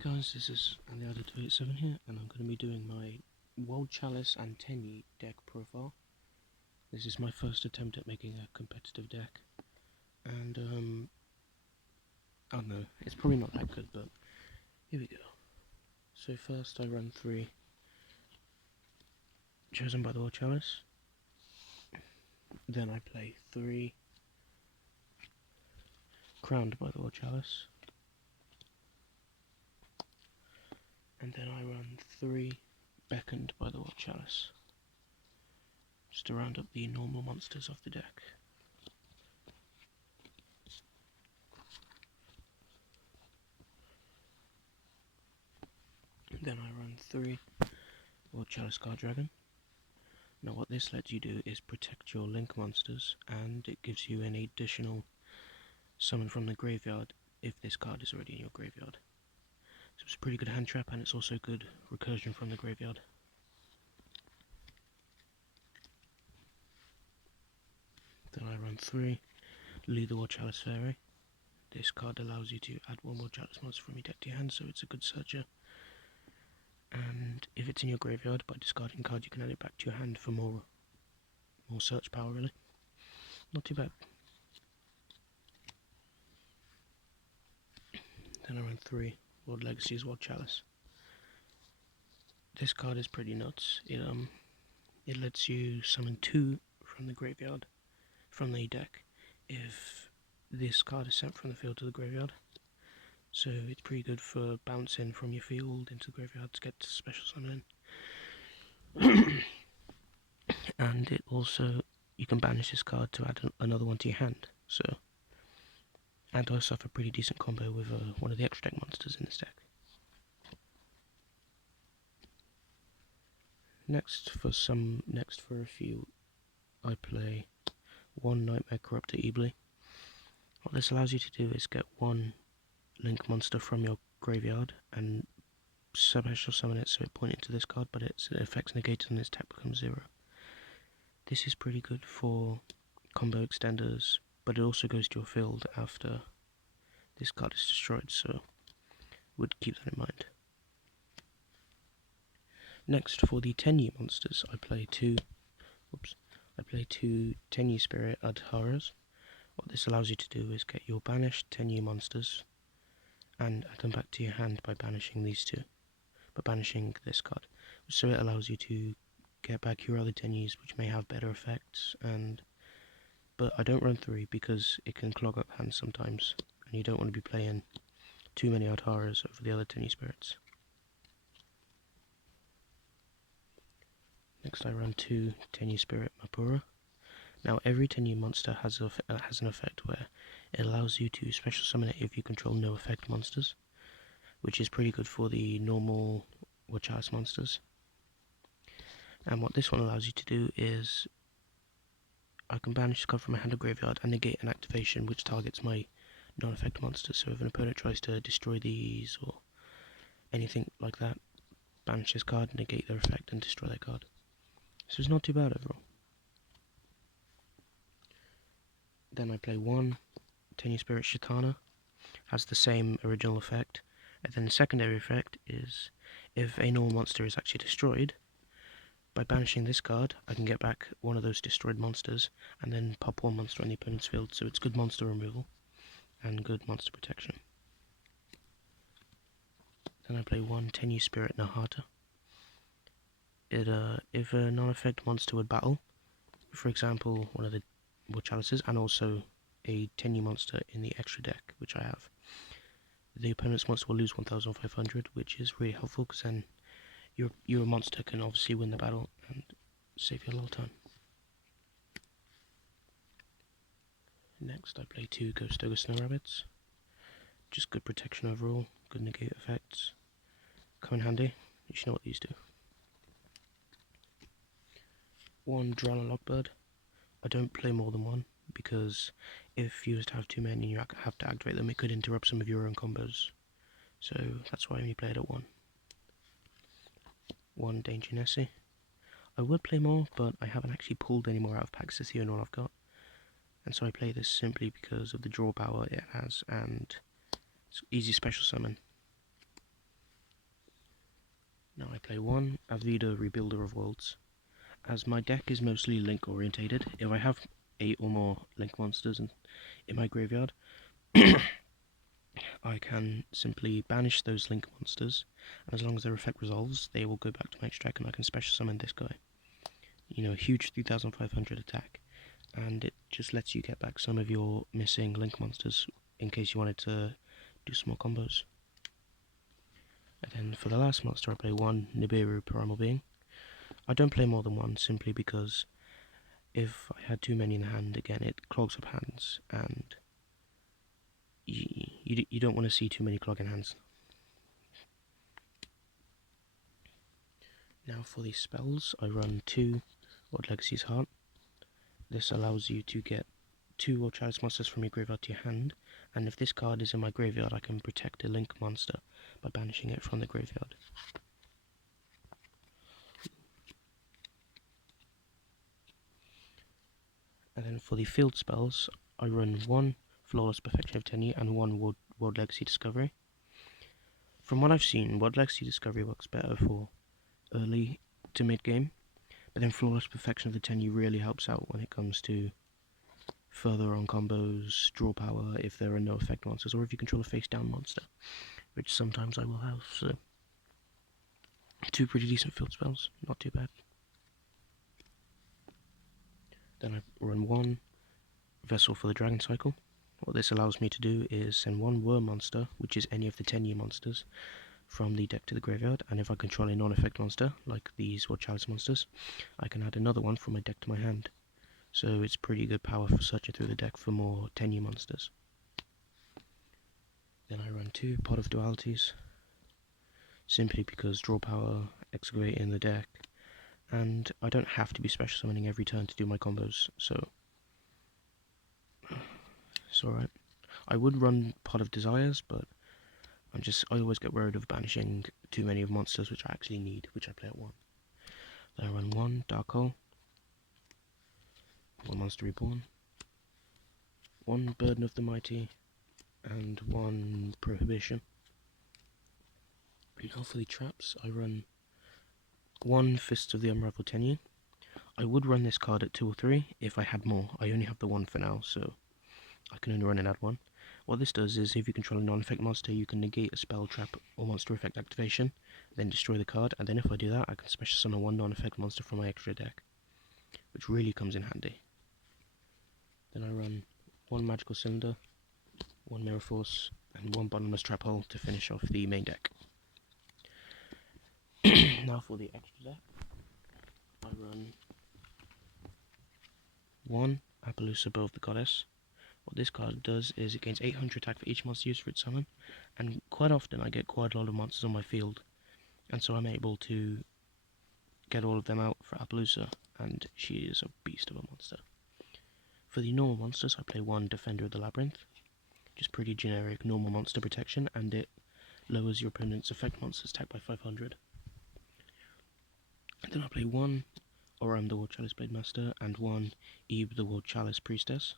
Hey guys, this is Andy287 here, and I'm going to be doing my WORLD CHALICE and TENYI deck profile. This is my first attempt at making a competitive deck, and I don't know, it's probably not that good, but here we go. So first I run 3 chosen by the WORLD CHALICE, then I play 3 crowned by the WORLD CHALICE, and then I run 3 beckoned by the WORLD CHALICE, just to round up the normal monsters of the deck. Then I run 3 WORLD CHALICE Guard Dragon. Now what this lets you do is protect your link monsters, and it gives you an additional summon from the graveyard if this card is already in your graveyard. So it's a pretty good hand trap, and it's also good recursion from the graveyard. Then I run 3 Lead the WORLD CHALICE Fairy. This card allows you to add 1 WORLD CHALICE monster from your deck to your hand, so it's a good searcher. And if it's in your graveyard, by discarding a card you can add it back to your hand for more search power, really. Not too bad. Then I run 3 World Legacies WORLD CHALICE. This card is pretty nuts. It lets you summon 2 from the graveyard, from the deck, if this card is sent from the field to the graveyard. So it's pretty good for bouncing from your field into the graveyard to get special summon in. And it also, you can banish this card to add another one to your hand. So, and also have a pretty decent combo with one of the extra deck monsters in this deck. Next for a few, I play 1 Nightmare Corruptor Eebly. What this allows you to do is get 1 link monster from your graveyard and special summon it so it points into this card, but its effects negated and its attack becomes 0. This is pretty good for combo extenders, but it also goes to your field after this card is destroyed, so would keep that in mind. Next, for the TENYI monsters, I play 2 TENYI Spirit Adharas. What this allows you to do is get your banished TENYI monsters and add them back to your hand by banishing these 2, by banishing this card. So it allows you to get back your other TENYIs, which may have better effects, but I don't run 3 because it can clog up hands sometimes, and you don't want to be playing too many Adharas over the other TENYI spirits. Next I run 2 TENYI Spirit Mapura. Now every TENYI monster has an effect where it allows you to special summon it if you control no effect monsters, which is pretty good for the normal WORLD CHALICE monsters. And what this one allows you to do is, I can banish a card from my hand or graveyard and negate an activation which targets my non-effect monsters. So if an opponent tries to destroy these or anything like that, banish this card, negate their effect, and destroy their card. So it's not too bad overall. Then I play 1 TENYI Spirit Shitana, has the same original effect, and then the secondary effect is, if a normal monster is actually destroyed, by banishing this card, I can get back one of those destroyed monsters, and then pop 1 monster on the opponent's field, so it's good monster removal, and good monster protection. Then I play 1 TENYI Spirit Nahata. If a non-effect monster would battle, for example, one of the WORLD CHALICEs, and also a TENYI monster in the extra deck, which I have, the opponent's monster will lose 1,500, which is really helpful, because then your monster can obviously win the battle and save you a lot of time. Next I play 2 Ghost Ogre Snow Rabbits. Just good protection overall, good negate effects. Come in handy, you should know what these do. 1 Drala Lockbird. I don't play more than 1, because if you just have too many and you have to activate them, it could interrupt some of your own combos. So that's why I only play it at 1. 1 Danger Nessie. I would play more, but I haven't actually pulled any more out of packs this year than all I've got. And so I play this simply because of the draw power it has, and it's easy special summon. play one Avida Rebuilder of Worlds. As my deck is mostly Link orientated, if I have 8 or more Link monsters in my graveyard, I can simply banish those Link monsters, and as long as their effect resolves, they will go back to my extract, and I can special summon this guy. You know, a huge 3500 attack, and it just lets you get back some of your missing Link monsters in case you wanted to do small combos. And then for the last monster I play one Nibiru Primal Being. I don't play more than one simply because if I had too many in the hand, again it clogs up hands, and you don't want to see too many clogging hands. Now for these spells, I run 2 World Legacy's Heart. This allows you to get 2 World Chalice monsters from your graveyard to your hand, and if this card is in my graveyard, I can protect a Link monster by banishing it from the graveyard. And then for the field spells, I run 1 Flawless Perfection of Tenyi and 1 World Legacy Discovery. From what I've seen, World Legacy Discovery works better for early to mid game, but then Flawless Perfection of the Tenyi really helps out when it comes to further on combos, draw power if there are no effect monsters, or if you control a face down monster, which sometimes I will have. So 2 pretty decent field spells, not too bad. Then I run 1 Vessel for the Dragon Cycle. What this allows me to do is send 1 Worm monster, which is any of the Tenyi monsters, from the deck to the graveyard, and if I control a non-effect monster, like these World Chalice monsters, I can add another one from my deck to my hand. So it's pretty good power for searching through the deck for more Tenyi monsters. Then I run 2 Pot of Dualities, simply because draw power, excavate in the deck, and I don't have to be special summoning every turn to do my combos, so it's alright. I would run Pot of Desires, but I always get worried of banishing too many of monsters which I actually need, which I play at 1. Then I run 1 Dark Hole, 1 Monster Reborn, 1 Burden of the Mighty, and 1 Prohibition. Now for the traps, I run 1 Fists of the Unraveled Tenyi. I would run this card at 2 or 3 if I had more. I only have the 1 for now, so I can only run it at 1. What this does is, if you control a non-effect monster, you can negate a spell, trap, or monster effect activation, then destroy the card, and then if I do that, I can special summon 1 non-effect monster from my extra deck, which really comes in handy. Then I run 1 Magical Cylinder, 1 Mirror Force, and 1 Bottomless Trap Hole to finish off the main deck. Now for the extra deck, I run 1 Appaloosa Bow of the Goddess. What this card does is it gains 800 attack for each monster used for its summon, and quite often I get quite a lot of monsters on my field, and so I'm able to get all of them out for Appaloosa, and she is a beast of a monster. For the normal monsters, I play 1 Defender of the Labyrinth, just pretty generic normal monster protection, and it lowers your opponent's effect monster's attack by 500. And then I play 1 Oram the World Chalice Blade Master and 1 Eve the World Chalice Priestess.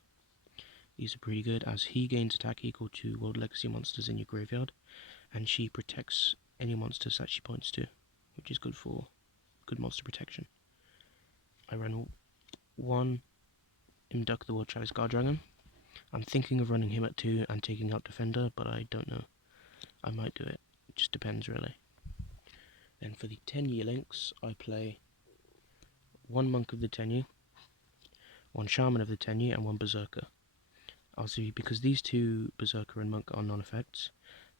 These are pretty good, as he gains attack equal to World Legacy monsters in your graveyard, and she protects any monsters that she points to, which is good for good monster protection. I run 1 Induct the World Chalice Guard Dragon. I'm thinking of running him at 2 and taking out Defender, but I don't know. I might do it. It just depends, really. Then for the Tenyi links, I play 1 Monk of the Tenyi, 1 Shaman of the Tenyi, and 1 Berserker. Obviously, because these 2, Berserker and Monk, are non-effects,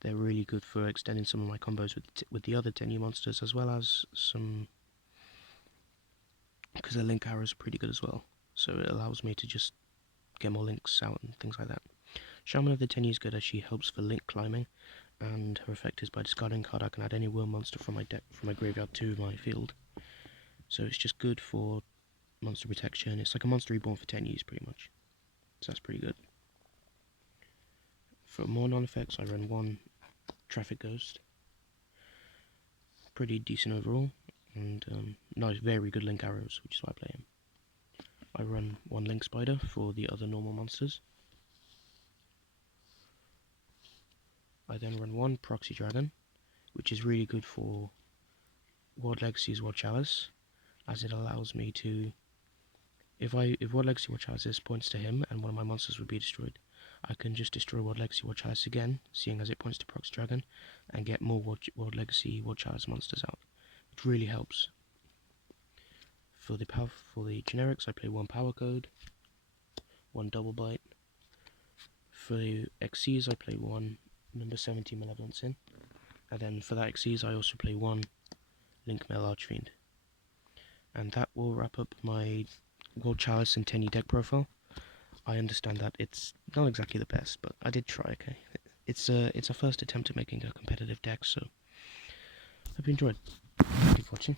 they're really good for extending some of my combos with the other Tenyi monsters, as well as some, because their link arrows are pretty good as well, so it allows me to just get more links out and things like that. Shaman of the Tenyi is good as she helps for link climbing, and her effect is by discarding a card I can add any worm monster from my deck, from my graveyard to my field. So it's just good for monster protection. It's like a monster reborn for 10 years pretty much. So that's pretty good. For more non-effects, I run 1 Traffic Ghost. Pretty decent overall, and nice, very good link arrows, which is why I play him. I run 1 Link Spider for the other normal monsters. I then run 1 Proxy Dragon, which is really good for World Legacy's World Chalice, as it allows me to, if World Legacy World Chalice points to him and one of my monsters would be destroyed, I can just destroy World Legacy World Chalice again, seeing as it points to Prox Dragon, and get more World Legacy World Chalice monsters out. It really helps. For the generics, I play 1 Power Code, 1 Double Bite. For the XCs, I play 1 number 70 Malevolent Sin, and then for that XCs, I also play 1 Link Mail Archfiend. And that will wrap up my World Chalice and Tenyi deck profile. I understand that it's not exactly the best, but I did try, okay? It's a first attempt at making a competitive deck, so hope you enjoyed. Thank you for watching.